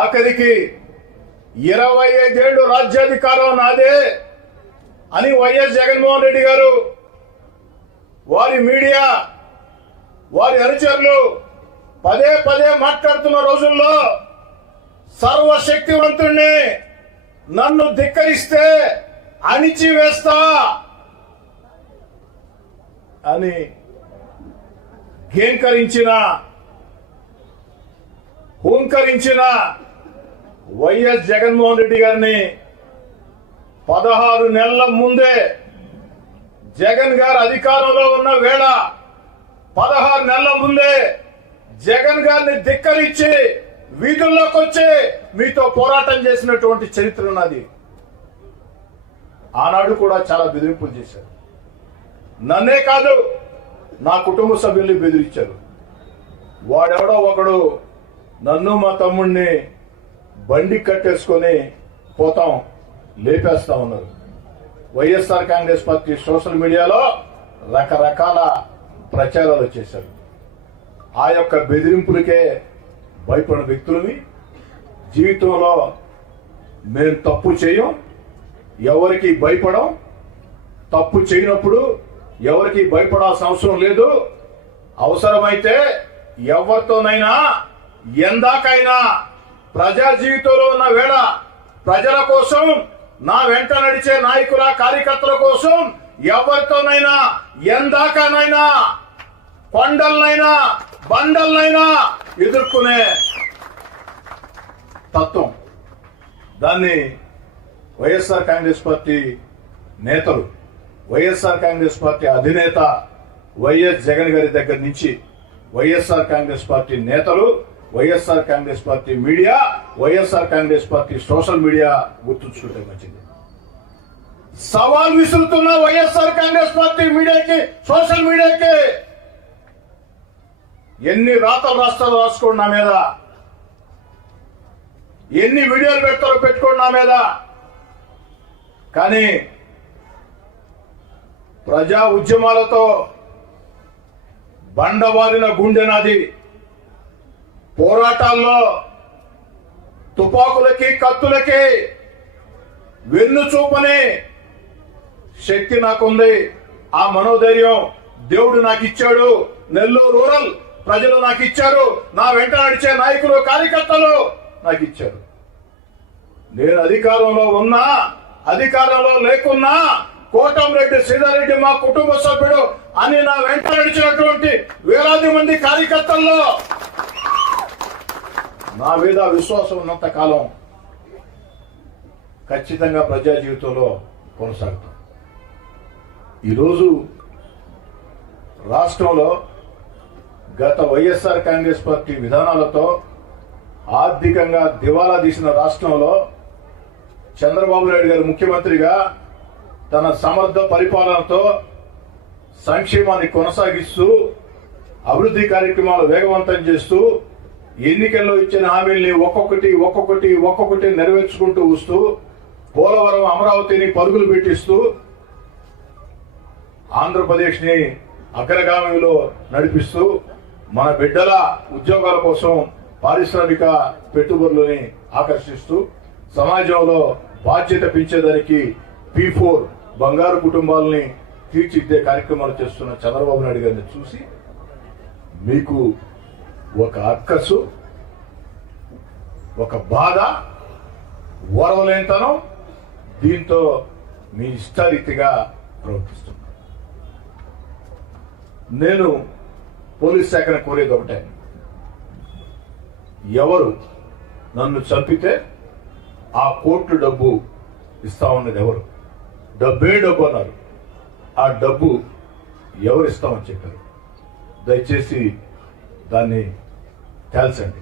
ఆఖరికి 25 ఏళ్లు రాజ్యాధికారం నాదే అని వైఎస్ జగన్మోహన్ రెడ్డి గారు, వారి మీడియా, వారి అనుచరులు పదే పదే మాట్లాడుతున్న రోజుల్లో సర్వశక్తివంతుణ్ణి, నన్ను ధిక్కరిస్తే అణిచివేస్తా అని హూంకరించిన వైఎస్ జగన్మోహన్ రెడ్డి గారిని 16 నెలల ముందే జగన్ గారు అధికారంలో ఉన్న వేళ 16 నెలల ముందే జగన్ గారిని ధిక్కరించి వీధుల్లోకి వచ్చి మీతో పోరాటం చేసినటువంటి చరిత్ర ఉన్నది. ఆనాడు కూడా చాలా బెదిరింపులు చేశారు. నన్నే కాదు, నా కుటుంబ సభ్యుల్ని బెదిరించారు. వాడెవడో ఒకడు నన్ను మా తమ్ముడిని బండి కట్టేసుకొని పోతాం, లేపేస్తా ఉన్నారు. వైఎస్ఆర్ కాంగ్రెస్ పార్టీ సోషల్ మీడియాలో రకరకాల ప్రచారాలు చేశారు. ఆ యొక్క బెదిరింపులకే భయపడిన వ్యక్తులని, జీవితంలో మేము తప్పు చేయం, ఎవరికి భయపడం, తప్పు చేయనప్పుడు ఎవరికి భయపడాల్సిన అవసరం లేదు, అవసరమైతే ఎవరితోనైనా ఎందాకైనా ప్రజా జీవితంలో ఉన్న వేళ ప్రజల కోసం, నా వెంట నడిచే నాయకుల కార్యకర్తల కోసం ఎవరితోనైనా ఎందాకనైనా కొండలనైనా బండలనైనా ఎదుర్కొనే తత్వం. దాన్ని వైఎస్ఆర్ కాంగ్రెస్ పార్టీ నేతలు, వైఎస్ఆర్ కాంగ్రెస్ పార్టీ అధినేత వైఎస్ జగన్ గారి దగ్గర నుంచి వైఎస్ఆర్ కాంగ్రెస్ పార్టీ నేతలు, YSR Congress party media, YSR Congress party social media గుర్తుంచుకుంటే మంచిది. సవాల్ విసురుతున్న వైఎస్ఆర్ కాంగ్రెస్ పార్టీ మీడియాకి, సోషల్ మీడియాకి ఎన్ని రాతలు రాస్తారో రాసుకోండి నా మీద, ఎన్ని వీడియోలు పెడతారో పెట్టుకోండి నా మీద. కానీ ప్రజా ఉద్యమాలతో బండవారిన గుండె నాది. పోరాటాల్లో తుపాకులకి కత్తులకి వెన్ను చూపని శక్తి నాకుంది. ఆ మనోధైర్యం దేవుడు నాకు ఇచ్చాడు. నెల్లూరు రూరల్ ప్రజలు నాకు ఇచ్చారు. నా వెంట నడిచే నాయకులు కార్యకర్తలు నాకు ఇచ్చారు. నేను అధికారంలో ఉన్నా, అధికారంలో లేకున్నా, కోటంరెడ్డి శ్రీధర్రెడ్డి మా కుటుంబ సభ్యుడు అని నా వెంట నడిచినటువంటి వేలాది మంది కార్యకర్తల్లో నా మీద విశ్వాసం ఉన్నంత కాలం ఖచ్చితంగా ప్రజా జీవితంలో కొనసాగుతాం. ఈరోజు రాష్ట్రంలో గత వైఎస్ఆర్ కాంగ్రెస్ పార్టీ విధానాలతో ఆర్థికంగా దివాలా తీసిన రాష్ట్రంలో చంద్రబాబు నాయుడు గారు ముఖ్యమంత్రిగా తన సమర్థ పరిపాలనతో సంక్షేమాన్ని కొనసాగిస్తూ, అభివృద్ధి కార్యక్రమాలు వేగవంతం చేస్తూ, ఎన్నికల్లో ఇచ్చిన హామీల్ని ఒక్కొక్కటి నెరవేర్చుకుంటూ వస్తూ, పోలవరం అమరావతిని పరుగులు పెట్టిస్తూ ఆంధ్రప్రదేశ్ ని అగ్రగామిలో నడిపిస్తూ, మన బిడ్డల ఉద్యోగాల కోసం పారిశ్రామిక పెట్టుబడులని ఆకర్షిస్తూ, సమాజంలో బాధ్యత పెంచేదానికి P4 బంగారు కుటుంబాలని తీర్చిదిద్దే కార్యక్రమాలు చేస్తున్న చంద్రబాబు నాయుడు గారిని చూసి మీకు ఒక అక్కసు, ఒక బాధ, ఓర్వలేనితనం, దీంతో మీ ఇష్టారీతిగా ప్రవర్తిస్తున్నారు. నేను పోలీస్ శాఖను కోరేది ఒకటే, ఎవరు నన్ను చంపితే ఆ కోర్టు డబ్బు ఇస్తా ఉన్నది ఎవరు? డబ్బే డబ్బు అన్నారు. ఆ డబ్బు ఎవరు ఇస్తామని చెప్పారు? దయచేసి దాన్ని తేల్చండి.